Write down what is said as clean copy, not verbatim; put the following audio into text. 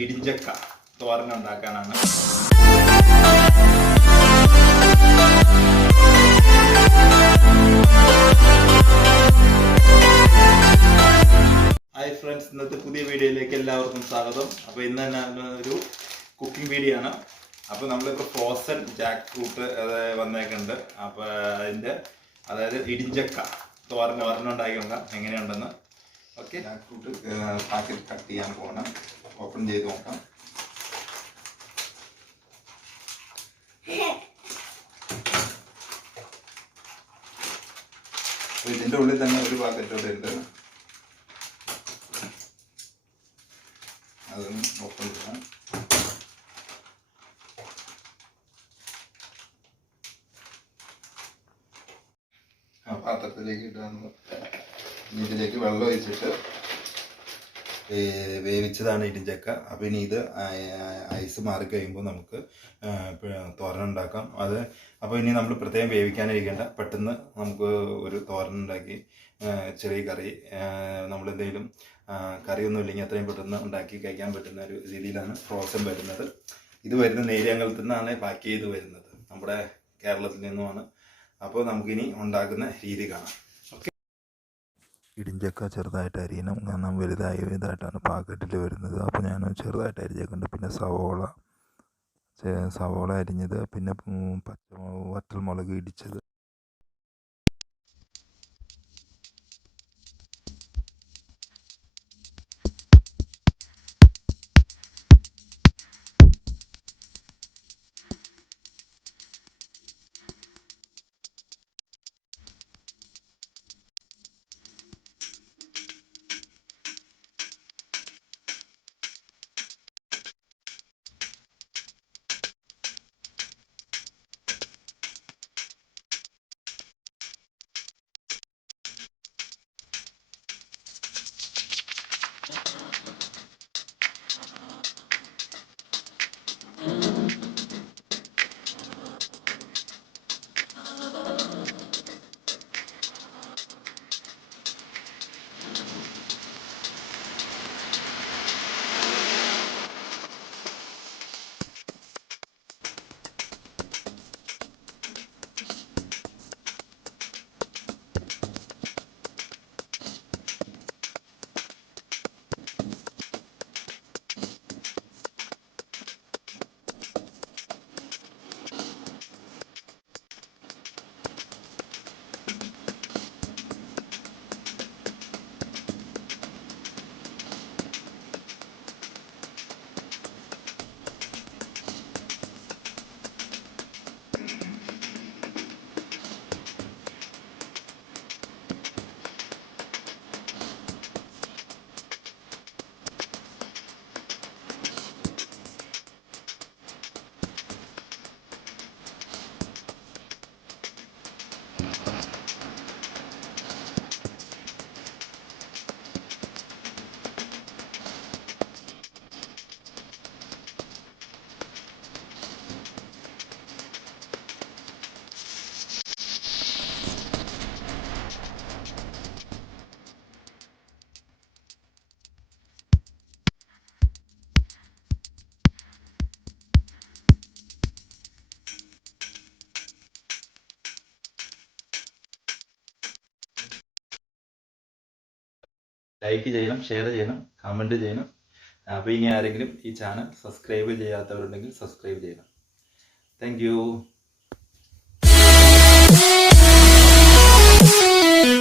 ഇടിഞ്ചക്ക തോരൻ ഉണ്ടാക്കാനാണ്. Hi friends, ഇന്നത്തെ പുതിയ വീഡിയോയിലേക്ക് എല്ലാവർക്കും സ്വാഗതം. അപ്പോൾ ഇന്ന് തന്നെ ഒരു കുക്കിംഗ് വീഡിയോ ആണ്. അപ്പോൾ നമ്മളിപ്പോൾ ഫ്രോസൺ ജാക്ക് ഫ്രൂട്ട് വന്നേക്കുന്നുണ്ട്. അപ്പോൾ അതിൻ്റെ ഇടിഞ്ചക്ക തോരൻ ഉണ്ടാക്കി നോക്കാം എങ്ങനെയുണ്ടെന്ന്. Okay, Jack fruit packet cut ചെയ്യാൻ പോകണം. ഓപ്പൺ ചെയ്ത് നോക്കാം. ഇതിൻ്റെ ഉള്ളിൽ തന്നെ ഒരു പാക്കറ്റോടെ ഉണ്ട്. അതൊന്ന് ഓപ്പൺ ചെയ്യാം. പാത്രത്തിലേക്ക് ഇടാന്ന്. ഇതിലേക്ക് വെള്ളം ഒഴിച്ചിട്ട് വേവിച്ചതാണ് ഇടിഞ്ചക്ക. അപ്പോൾ ഇനി ഇത് ഐസ് മാറി കഴിയുമ്പോൾ നമുക്ക് തോരൻ ഉണ്ടാക്കാം. അപ്പോൾ ഇനി നമ്മൾ പ്രത്യേകം വേവിക്കാനിരിക്കേണ്ട, പെട്ടെന്ന് നമുക്ക് ഒരു തോരൻ ഉണ്ടാക്കി ചെറിയ കറി, നമ്മളെന്തെങ്കിലും കറിയൊന്നും ഇല്ലെങ്കിൽ അത്രയും പെട്ടെന്ന് ഉണ്ടാക്കി കഴിക്കാൻ പറ്റുന്ന ഒരു രീതിയിലാണ് ഫ്രോസൺ വരുന്നത്. ഇത് വരുന്ന നേരിയങ്കലത്തു നിന്നാണ് പാക്ക് ചെയ്ത് വരുന്നത്, നമ്മുടെ കേരളത്തിൽ നിന്നുമാണ്. അപ്പോൾ നമുക്കിനി ഉണ്ടാക്കുന്ന രീതി കാണാം. ഇടിഞ്ചക്ക ചെറുതായിട്ട് അരിയണം, കാരണം വലുതായിട്ടാണ് പാക്കറ്റിൽ വരുന്നത്. അപ്പോൾ ഞാൻ ചെറുതായിട്ട് അരിഞ്ഞേക്കുന്നുണ്ട്. പിന്നെ സവോള അരിഞ്ഞത്, പിന്നെ വറ്റൽമുളക് ഇടിച്ചത്, ലൈക്ക് ചെയ്യണം, ഷെയർ ചെയ്യണം, കമൻറ്റ് ചെയ്യണം. അപ്പോൾ ഇനി ആരെങ്കിലും ഈ ചാനൽ സബ്സ്ക്രൈബ് ചെയ്യാത്തവരുണ്ടെങ്കിൽ സബ്സ്ക്രൈബ് ചെയ്യണം. താങ്ക്